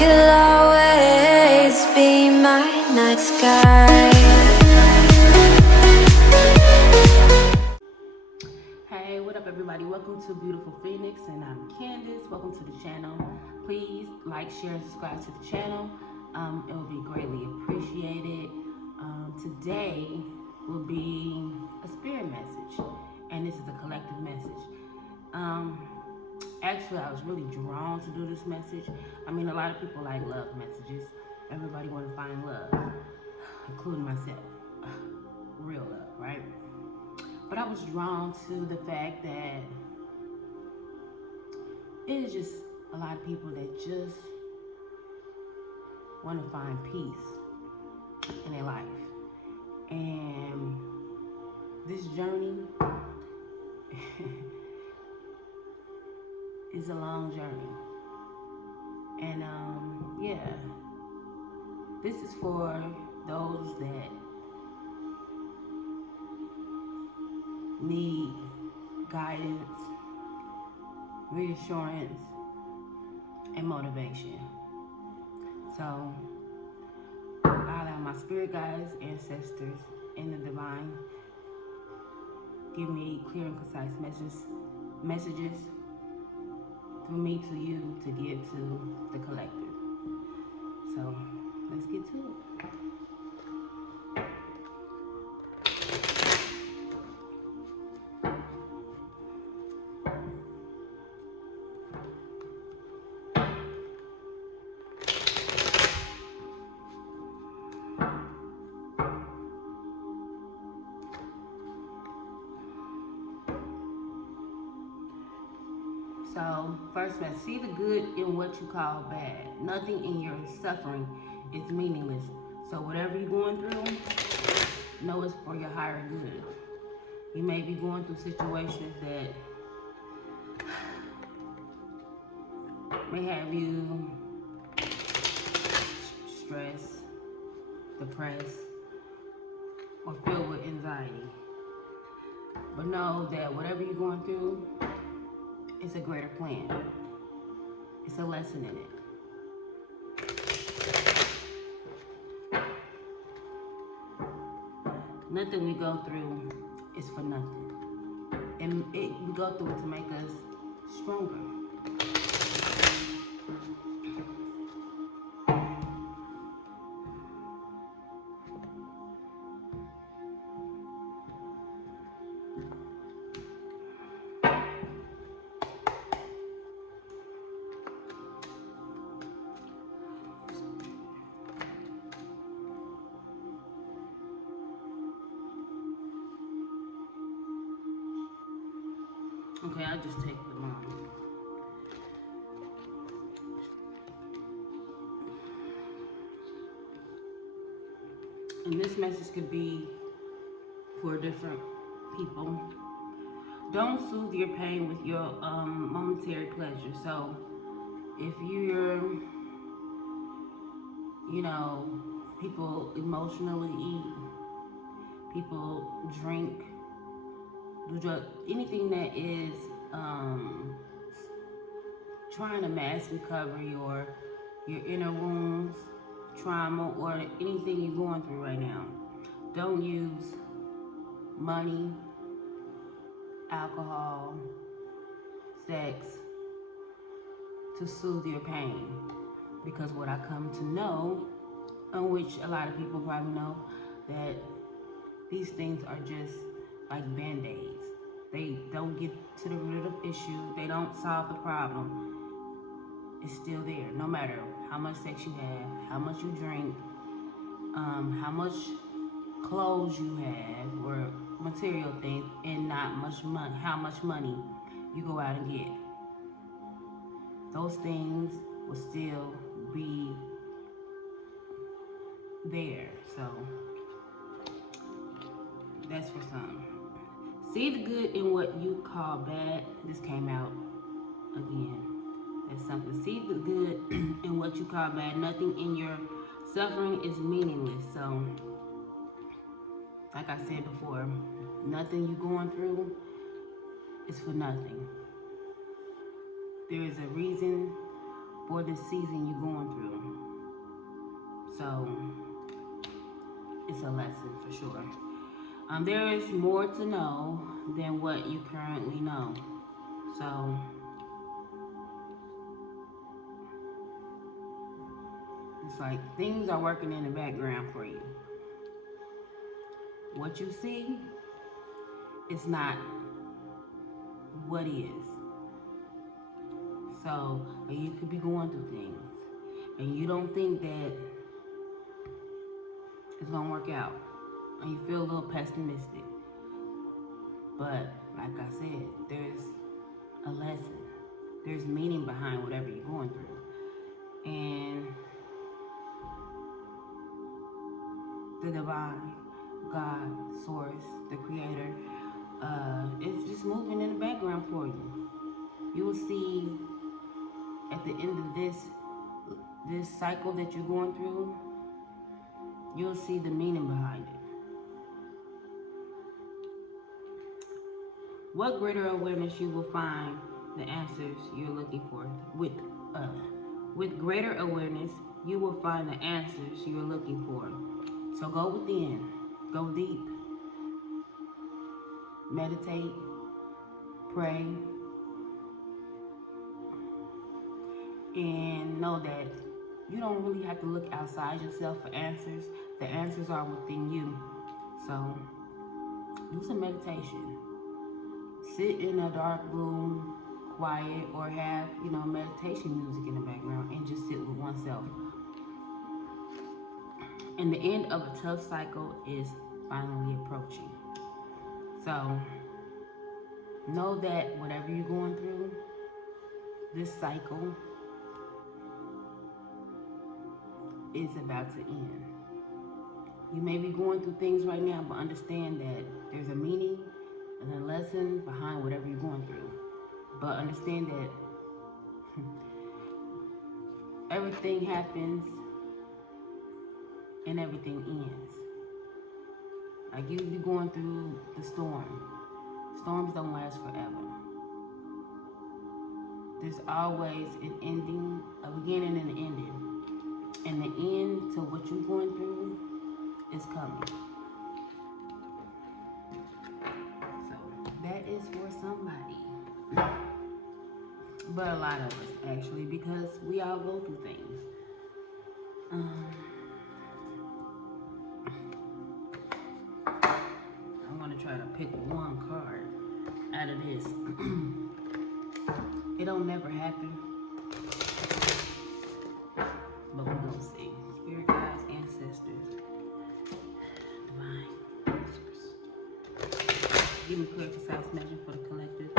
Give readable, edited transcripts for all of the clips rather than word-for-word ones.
You'll always be my night sky. Hey, what up everybody? Welcome to Beautiful Phoenix, and I'm Candace. Welcome to the channel. Please like, share, and subscribe to the channel. It will be greatly appreciated. Today will be a spirit message, and this is a collective message. Actually, I was really drawn to do this message. I mean, a lot of people like love messages. Everybody want to find love, including myself. Real love, right? But I was drawn to the fact that it is just a lot of people that just want to find peace in their life. And this journey is a long journey. And yeah, this is for those that need guidance, reassurance, and motivation. So I allow my spirit guides, ancestors, and the divine give me clear and concise messages through me to you to give to the collective. So let's get to it. So, first message, see the good in what you call bad. Nothing in your suffering is meaningless. So whatever you're going through, know it's for your higher good. You may be going through situations that may have you stressed, depressed, or filled with anxiety. But know that whatever you're going through, it's a greater plan. It's a lesson in it. Nothing we go through is for nothing. And we go through it to make us stronger. Okay, I'll just take them on. And this message could be for different people. Don't soothe your pain with your momentary pleasure. So if you're, people emotionally eat, people drink, do drugs, anything that is trying to mask and cover your inner wounds, trauma, or anything you're going through right now. Don't use money, alcohol, sex to soothe your pain. Because what I come to know, and which a lot of people probably know, that these things are just like band-aids. They don't get to the root of the issue. They don't solve the problem. It's still there, no matter how much sex you have, how much you drink, how much clothes you have, or material things, and not much money, how much money you go out and get. Those things will still be there. So that's for some. See the good in what you call bad. This came out again. That's something. See the good in what you call bad. Nothing in your suffering is meaningless. So, like I said before, nothing you're going through is for nothing. There is a reason for this season you're going through. So it's a lesson for sure. There is more to know than what you currently know. So it's like things are working in the background for you. What you see is not what is. So you could be going through things and you don't think that it's gonna work out, and you feel a little pessimistic. But like I said, there's a lesson. There's meaning behind whatever you're going through. And the divine, God, source, the creator, is just moving in the background for you. You will see at the end of this cycle that you're going through, you'll see the meaning behind it. What greater awareness you will find the answers you're looking for. With greater awareness, you will find the answers you're looking for. So go within, go deep, meditate, pray, and know that you don't really have to look outside yourself for answers. The answers are within you. So do some meditation. Sit in a dark room, quiet, or have, meditation music in the background and just sit with oneself. And the end of a tough cycle is finally approaching. So know that whatever you're going through, this cycle is about to end. You may be going through things right now, but understand that there's a meaning and a lesson behind whatever you're going through. But understand that everything happens and everything ends. Like you be going through the storm. Storms don't last forever. There's always an ending, a beginning and an ending. And the end to what you're going through is coming. So that is for somebody. But a lot of us, actually, because we all go through things. I'm going to try to pick one card out of this. It don't never happen. But we're going to see. Spirit guides, ancestors, divine whispers. Give me clear, precise message for the collective.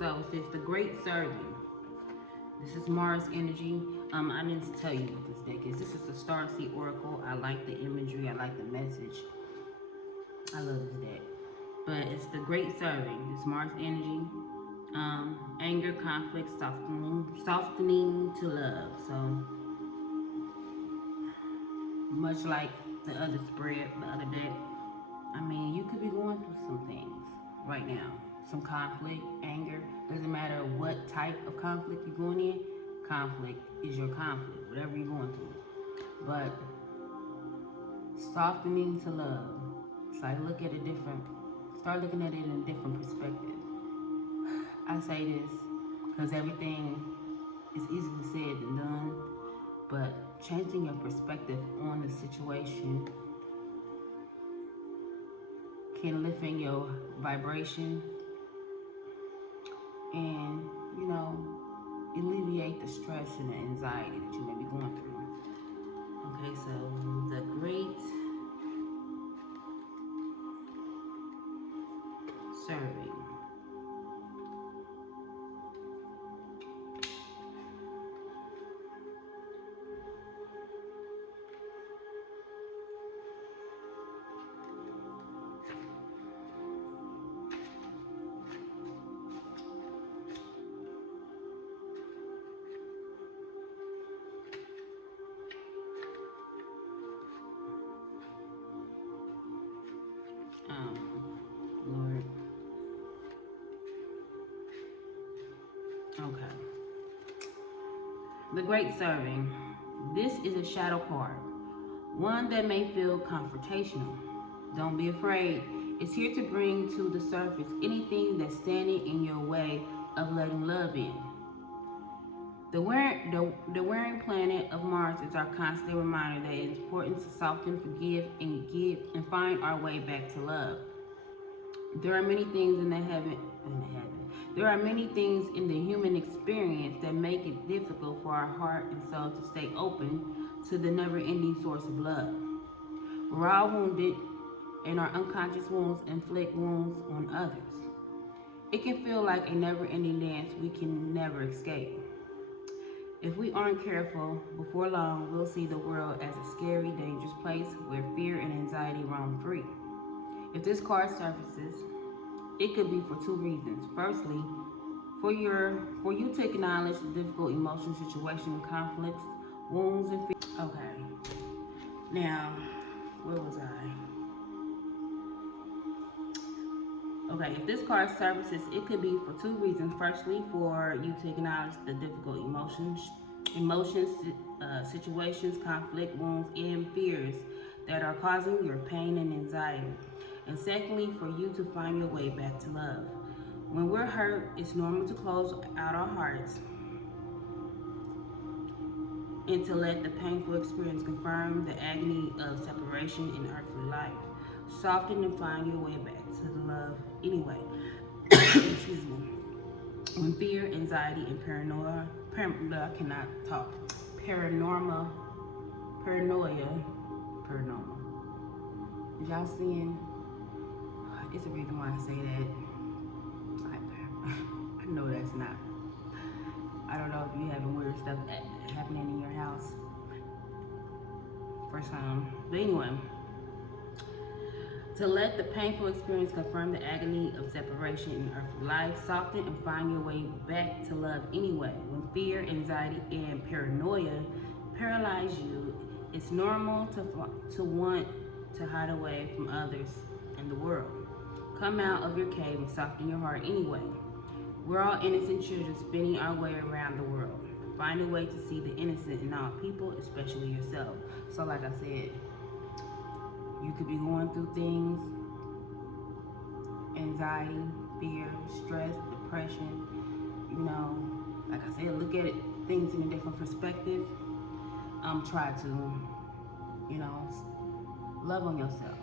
So it says the great serving. This is Mars energy. I didn't tell you what this deck is. This is the Starseed Oracle. I like the imagery. I like the message. I love this deck. But it's the great serving. It's Mars energy. Anger, conflict, softening to love. So much like the other spread, the other deck. I mean, you could be going through some things right now. Some conflict, anger. Doesn't matter what type of conflict you're going in. Conflict is your conflict, whatever you're going through. But softening to love. It's like start looking at it in a different perspective. I say this because everything is easily said than done. But changing your perspective on the situation can lift in your vibration and, alleviate the stress and the anxiety that you may be going through. Okay, so the great serving. Okay. The Great Serving. This is a shadow card, one that may feel confrontational. Don't be afraid. It's here to bring to the surface anything that's standing in your way of letting love in. The wearing planet of Mars is our constant reminder that it's important to soften, forgive, and give, and find our way back to love. There are many things There are many things in the human experience that make it difficult for our heart and soul to stay open to the never-ending source of love. We're all wounded, and our unconscious wounds inflict wounds on others. It can feel like a never-ending dance we can never escape. If we aren't careful, before long we'll see the world as a scary, dangerous place where fear and anxiety roam free. If this card surfaces, it could be for two reasons. Firstly, for you to acknowledge the difficult emotional situation, conflicts, wounds, and fear. Okay. Now, where was I? Okay, if this card surfaces, it could be for two reasons. Firstly, for you to acknowledge the difficult situations, conflict, wounds, and fears that are causing your pain and anxiety. And secondly, for you to find your way back to love. When we're hurt, it's normal to close out our hearts and to let the painful experience confirm the agony of separation in earthly life. Soften and find your way back to the love anyway. Excuse me. When fear, anxiety, and I cannot talk, paranormal. Is y'all seeing? It's a reason why I say that. I know that's not. I don't know if you having weird stuff happening in your house. First time. But anyway, to let the painful experience confirm the agony of separation in earthly life, soften and find your way back to love anyway. When fear, anxiety, and paranoia paralyze you, it's normal to want to hide away from others in the world. Come out of your cave and soften your heart anyway. We're all innocent children spinning our way around the world. Find a way to see the innocent in all people, especially yourself. So like I said, you could be going through things, anxiety, fear, stress, depression, like I said, look at it, things in a different perspective. Try to, love on yourself.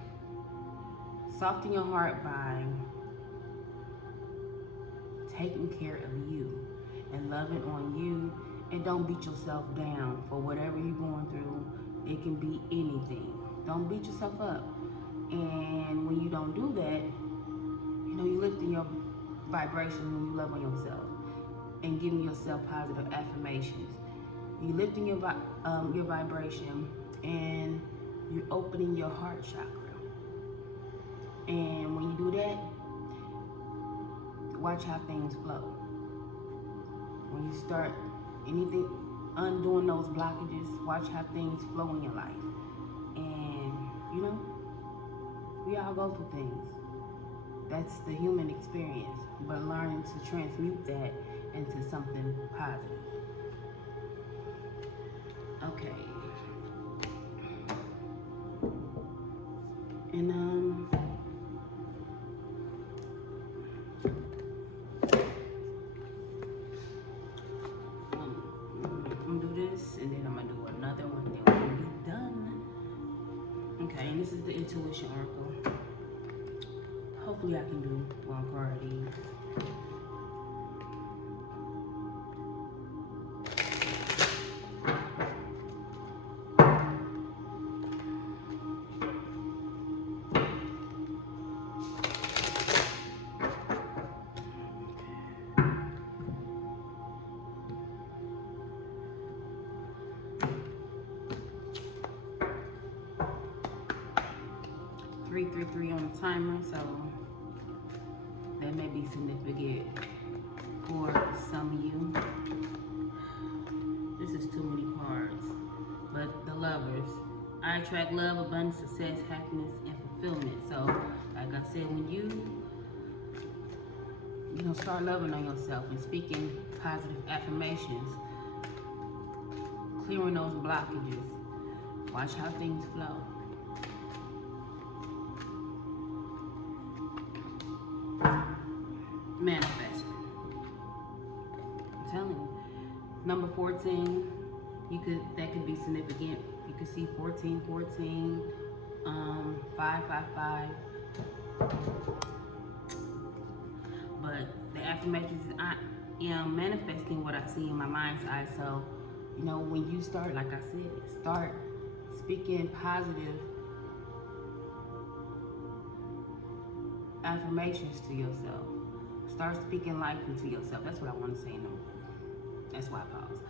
Soften your heart by taking care of you and loving on you, and don't beat yourself down for whatever you're going through. It can be anything. Don't beat yourself up. And when you don't do that, you're lifting your vibration when you love on yourself and giving yourself positive affirmations. You're lifting your vibration, and you're opening your heart chakra. And when you do that, watch how things flow. When you start undoing those blockages, watch how things flow in your life. And we all go through things. That's the human experience, but learning to transmute that into something positive. Okay. And I'm gonna do this, and then I'm gonna do another one, then we're gonna be done. Okay, and this is the intuition oracle. Hopefully I can do one card of these. Three on the timer, so that may be significant for some of you. This is too many cards. But the lovers. I attract love, abundance, success, happiness, and fulfillment. So, like I said, when you start loving on yourself and speaking positive affirmations, clearing those blockages. Watch how things flow. Manifesting. I'm telling you. Number 14, that could be significant. You could see 1414, 555. But the affirmations is I am manifesting what I see in my mind's eye. So, when you start, like I said, start speaking positive affirmations to yourself. Start speaking life into yourself. That's what I want to say. That's why I pause.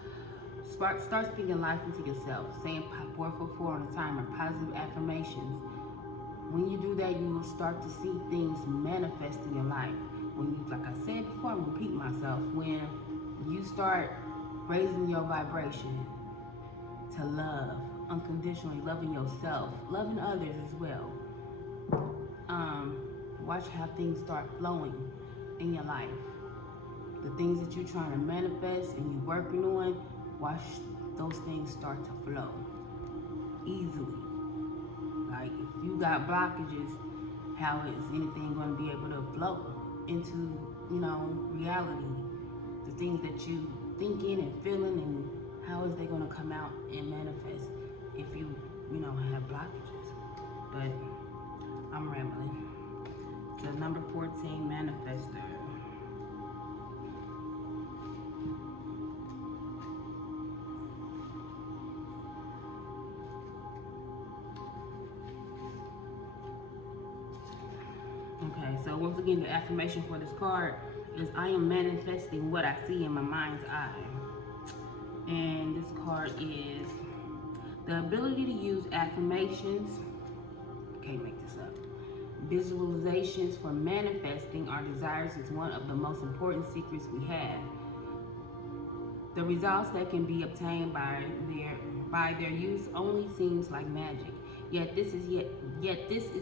Start speaking life into yourself. Saying 444 on the timer, positive affirmations. When you do that, you will start to see things manifest in your life. When you, like I said before, I'm repeating myself. When you start raising your vibration to love, unconditionally loving yourself, loving others as well. Watch how things start flowing in your life. The things that you're trying to manifest and you're working on, watch those things start to flow easily. Like if you got blockages, how is anything going to be able to flow into, reality? The things that you thinking and feeling, and how is they going to come out and manifest if you, have blockages? But I'm rambling. So number 14, manifester. Okay, so once again, the affirmation for this card is I am manifesting what I see in my mind's eye. And this card is the ability to use affirmations. Can't make this up. Visualizations for manifesting our desires is one of the most important secrets we have. The results that can be obtained by their use only seems like magic. Yet this is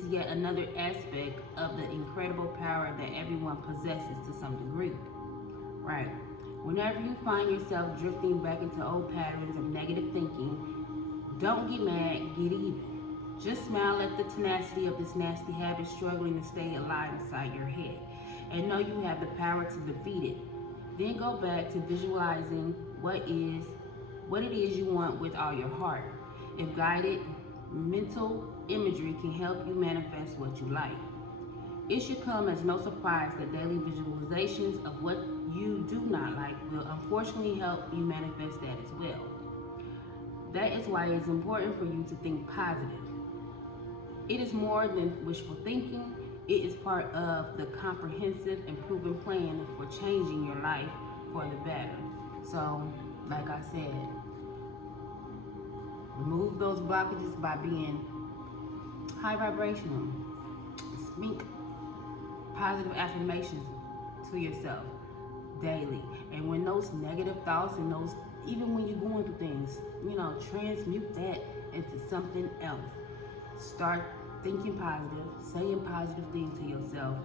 yet another aspect of the incredible power that everyone possesses to some degree. Right. Whenever you find yourself drifting back into old patterns of negative thinking, don't get mad, get even. Just smile at the tenacity of this nasty habit struggling to stay alive inside your head, and know you have the power to defeat it. Then go back to visualizing what it is you want with all your heart. If guided, mental imagery can help you manifest what you like. It should come as no surprise that daily visualizations of what you do not like will unfortunately help you manifest that as well. That is why it is important for you to think positive. It is more than wishful thinking. It is part of the comprehensive and proven plan for changing your life for the better. So, like I said, remove those blockages by being high vibrational. Speak positive affirmations to yourself daily. And when those negative thoughts and those, even when you're going through things, transmute that into something else. Start thinking positive, saying positive things to yourself.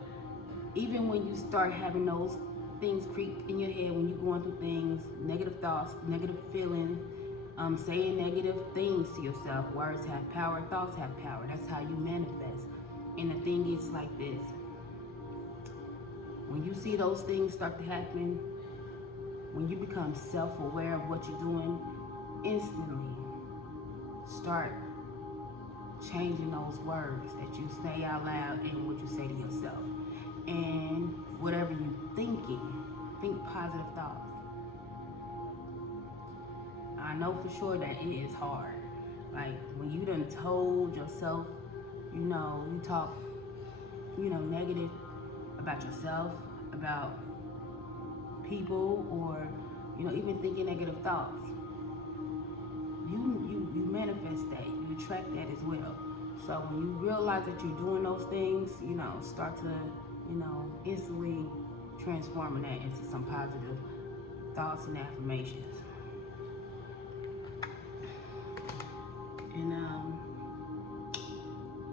Even when you start having those things creep in your head, when you're going through things, negative thoughts, negative feelings, saying negative things to yourself. Words have power, thoughts have power. That's how you manifest. And the thing is like this. When you see those things start to happen, when you become self-aware of what you're doing, instantly start changing those words that you say out loud and what you say to yourself. And whatever you're thinking, think positive thoughts. I know for sure that it is hard. Like when you done told yourself, you talk, negative about yourself, about people, or, even thinking negative thoughts. You manifest that, you attract that as well. So when you realize that you're doing those things, start to, instantly transforming that into some positive thoughts and affirmations. And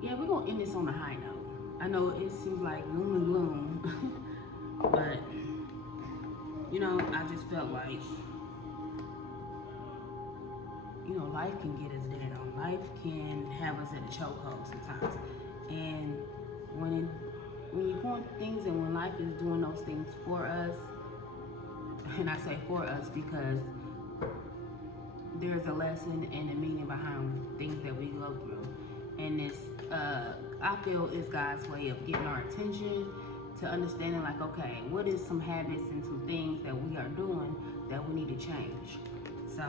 yeah, we're gonna end this on a high note. I know it seems like gloom and gloom, but I just felt like, life can get us down. Life can have us at a chokehold sometimes. And when you're going through things and when life is doing those things for us, and I say for us because there's a lesson and a meaning behind things that we go through. And this, I feel, is God's way of getting our attention to understanding, like, okay, what is some habits and some things that we are doing that we need to change? So,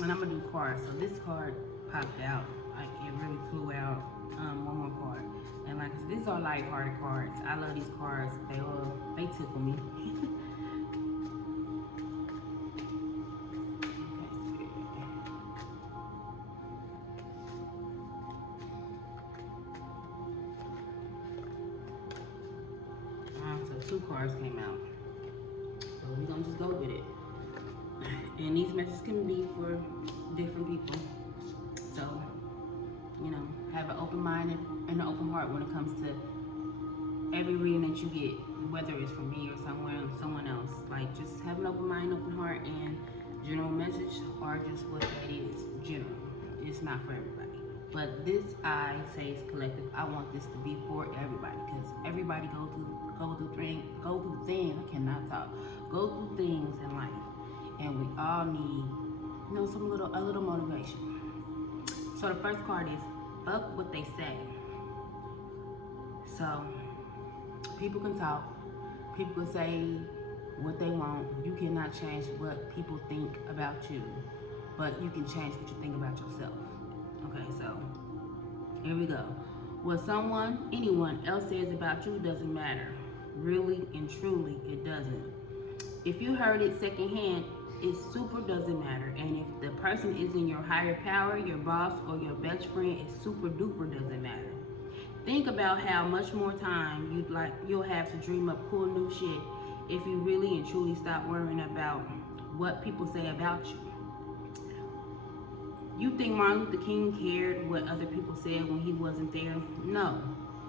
and I'm gonna do cards. So this card popped out, like it really flew out. One more card, and like these are light-hearted cards. I love these cards. They tickle me. So 2 cards came out. So we're gonna just go with it. And these messages can be for different people. So, have an open mind and an open heart when it comes to every reading that you get, whether it's from me or someone else. Like, just have an open mind, open heart, and general message, or just what that is, general. It's not for everybody. But this, I say, is collective. I want this to be for everybody, because everybody go through things. I cannot talk. Go through things in life, and we all need, a little motivation. So the first card is fuck what they say. So people can talk. People can say what they want. You cannot change what people think about you, but you can change what you think about yourself. Okay, so here we go. What anyone else says about you doesn't matter. Really and truly, it doesn't. If you heard it secondhand, it super doesn't matter. And if the person is in your higher power, your boss, or your best friend, it super duper doesn't matter. Think about how much more time you'll have to dream up cool new shit if you really and truly stop worrying about what people say about you. You think Martin Luther King cared what other people said when he wasn't there? No.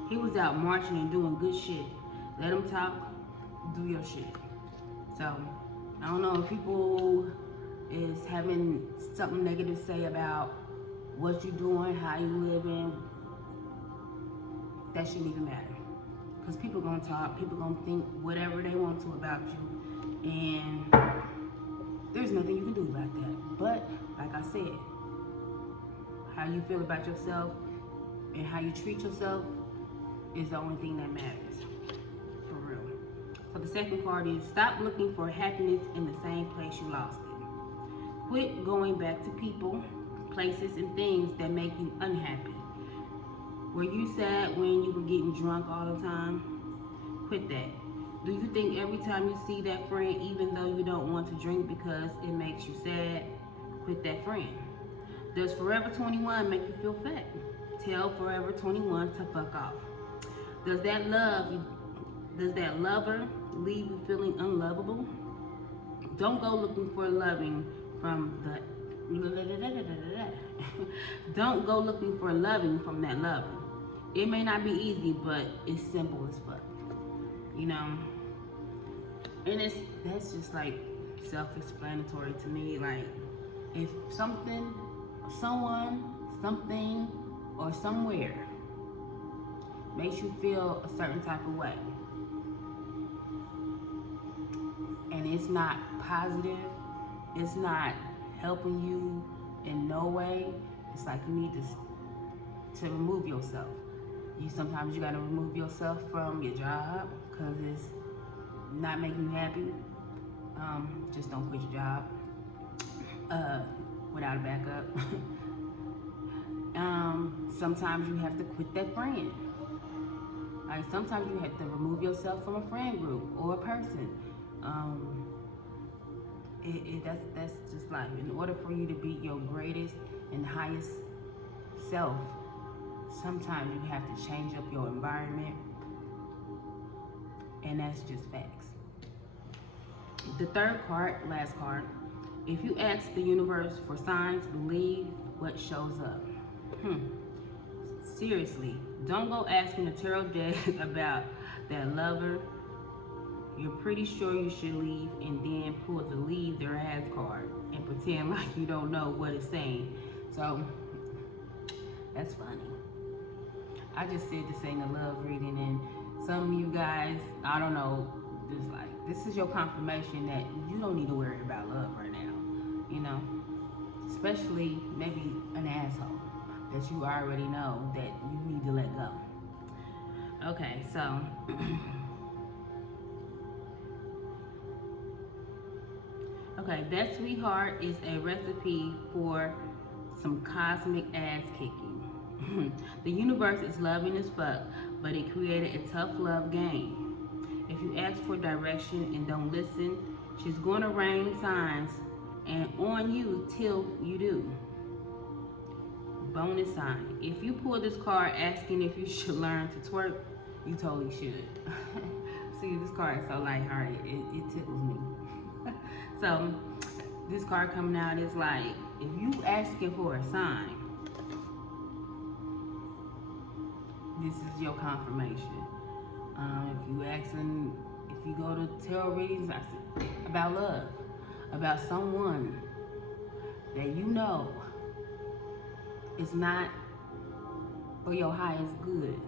He was out marching and doing good shit. Let him talk, do your shit. So, I don't know if people is having something negative to say about what you're doing, how you living. That shouldn't even matter. Because people gonna talk, people gonna think whatever they want to about you. And there's nothing you can do about that. But, like I said, how you feel about yourself and how you treat yourself is the only thing that matters. For real. So the second card is stop looking for happiness in the same place you lost it. Quit going back to people, places, and things that make you unhappy. Were you sad when you were getting drunk all the time? Quit that. Do you think every time you see that friend, even though you don't want to drink because it makes you sad? Quit that friend. Does Forever 21 make you feel fat? Tell Forever 21 to fuck off. Does that lover leave you feeling unlovable? Don't go looking for loving from Don't go looking for loving from that lover. It may not be easy, but it's simple as fuck. And that's just like self-explanatory to me. Like, if someone, something, or somewhere makes you feel a certain type of way, and it's not positive, it's not helping you in no way, it's like you need to remove yourself. Sometimes you gotta remove yourself from your job because it's not making you happy. Just don't quit your job without a backup. Sometimes you have to quit that friend. Like, sometimes you have to remove yourself from a friend group or a person. That's just life. In order for you to be your greatest and highest self, sometimes you have to change up your environment, and that's just facts. The third card, last card, if you ask the universe for signs, believe what shows up. Seriously, don't go asking the tarot deck about that lover. you're pretty sure you should leave, and then pull the leave their ass card and pretend like you don't know what it's saying. So that's funny. I just said this ain't a love reading, and some of you guys, I don't know, just like, this is your confirmation that you don't need to worry about love right now, you know? Especially maybe an asshole that you already know that you need to let go. Okay, so okay, that sweetheart is a recipe for some cosmic ass kicking. The universe is loving as fuck, but it created a tough love game. If you ask for direction and don't listen, she's going to rain signs and on you till you do. Bonus sign. If you pull this card asking if you should learn to twerk, you totally should. See, this card is so lighthearted. It tickles me. So, this card coming out is like, if you asking for a sign, this is your confirmation. If you go to tarot readings about love, about someone that you know is not for your highest good,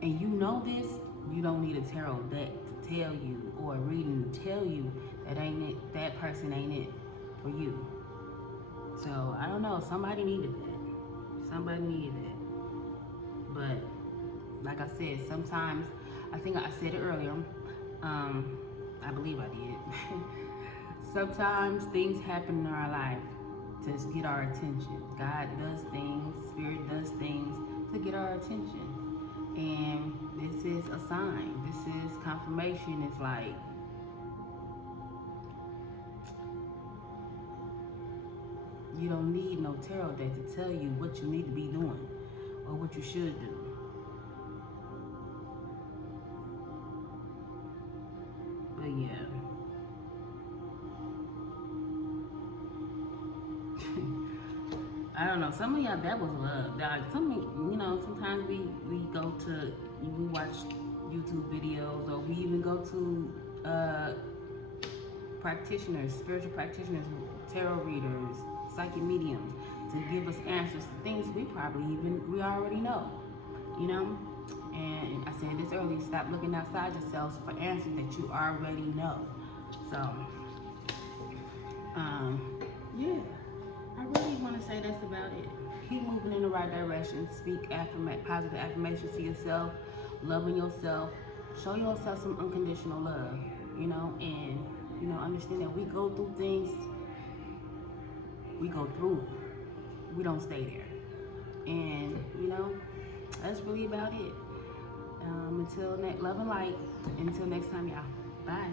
and you know this, you don't need a tarot deck to tell you, or a reading to tell you that person ain't it for you. So I don't know, somebody needed that. Somebody needed that. But like I said, sometimes, I think I said it earlier, I believe I did. Sometimes things happen in our life to get our attention. God does things, Spirit does things to get our attention. And this is a sign. This is confirmation. It's like, you don't need no tarot deck to tell you what you need to be doing or what you should do. But yeah. I don't know. Some of y'all, that was love. Like, sometimes we go to, we watch YouTube videos, or we even go to practitioners, spiritual practitioners, tarot readers, psychic mediums, to give us answers to things we already know, you know? And I said this earlier, stop looking outside yourselves for answers that you already know. So, yeah, I really want to say that's about it. Keep moving in the right direction. Speak positive affirmations to yourself, loving yourself. Show yourself some unconditional love, and, understand that we go through things. We go through them. We don't stay there. And, that's really about it. Until love and light. Until next time, y'all. Bye.